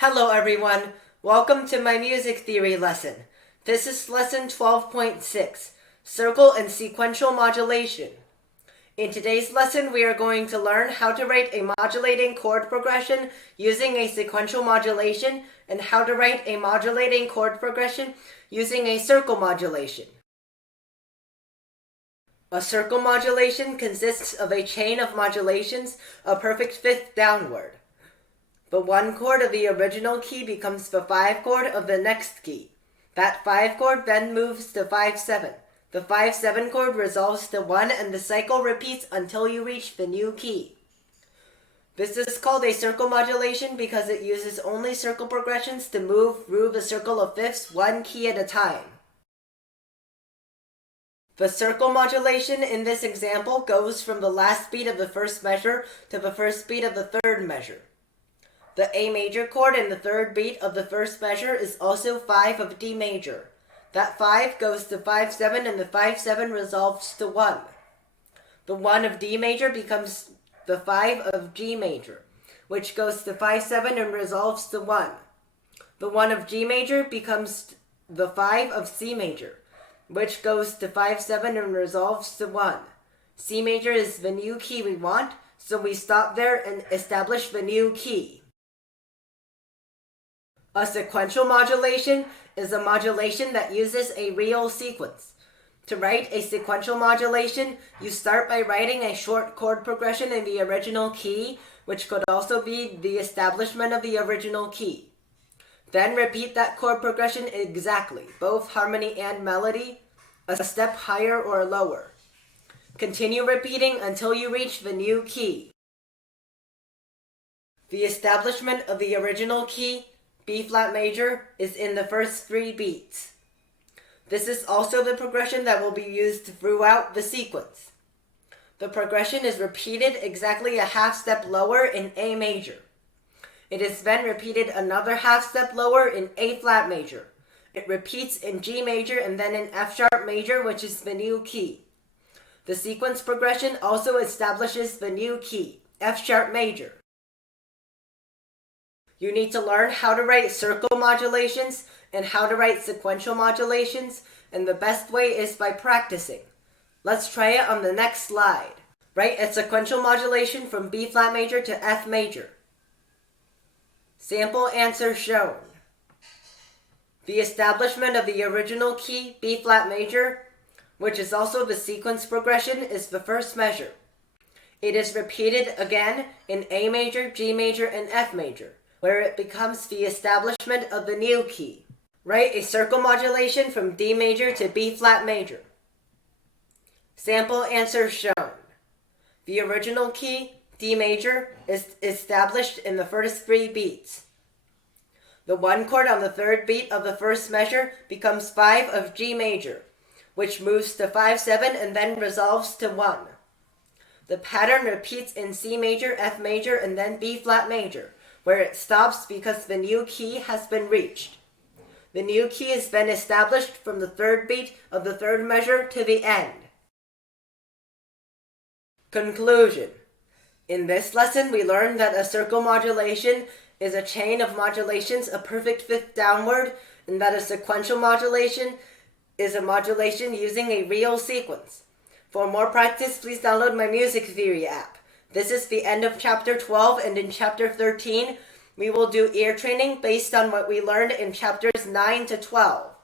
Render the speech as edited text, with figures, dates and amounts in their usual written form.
Hello everyone, welcome to my music theory lesson. This is lesson 12.6, Circle and Sequential Modulation. In today's lesson, we are going to learn how to write a modulating chord progression using a sequential modulation and how to write a modulating chord progression using a circle modulation. A circle modulation consists of a chain of modulations, a perfect fifth downward. The 1 chord of the original key becomes the 5 chord of the next key. That 5 chord then moves to 5-7. The 5-7 chord resolves to 1 and the cycle repeats until you reach the new key. This is called a circle modulation because it uses only circle progressions to move through the circle of fifths 1 key at a time. The circle modulation in this example goes from the last beat of the first measure to the first beat of the third measure. The A major chord in the third beat of the first measure is also 5 of D major. That 5 goes to 5-7 and the 5-7 resolves to 1. The 1 of D major becomes the 5 of G major, which goes to 5-7 and resolves to 1. The 1 of G major becomes the 5 of C major, which goes to 5-7 and resolves to 1. C major is the new key we want, so we stop there and establish the new key. A sequential modulation is a modulation that uses a real sequence. To write a sequential modulation, you start by writing a short chord progression in the original key, which could also be the establishment of the original key. Then repeat that chord progression exactly, both harmony and melody, a step higher or lower. Continue repeating until you reach the new key. The establishment of the original key, B flat major, is in the first 3 beats. This is also the progression that will be used throughout the sequence. The progression is repeated exactly a half step lower in A major. It is then repeated another half step lower in A flat major. It repeats in G major and then in F sharp major, which is the new key. The sequence progression also establishes the new key, F sharp major. You need to learn how to write circle modulations and how to write sequential modulations, and the best way is by practicing. Let's try it on the next slide. Write a sequential modulation from B flat major to F major. Sample answer shown. The establishment of the original key, B flat major, which is also the sequence progression, is the first measure. It is repeated again in A major, G major, and F major, where it becomes the establishment of the new key. Write a circle modulation from D major to B flat major. Sample answer shown. The original key, D major, is established in the first 3 beats. The 1 chord on the third beat of the first measure becomes 5 of G major, which moves to 5-7 and then resolves to 1. The pattern repeats in C major, F major, and then B flat major, where it stops because the new key has been reached. The new key is then established from the third beat of the third measure to the end. Conclusion. In this lesson, we learned that a circle modulation is a chain of modulations, a perfect fifth downward, and that a sequential modulation is a modulation using a real sequence. For more practice, please download my music theory app. This is the end of chapter 12, and in chapter 13, we will do ear training based on what we learned in chapters 9 to 12.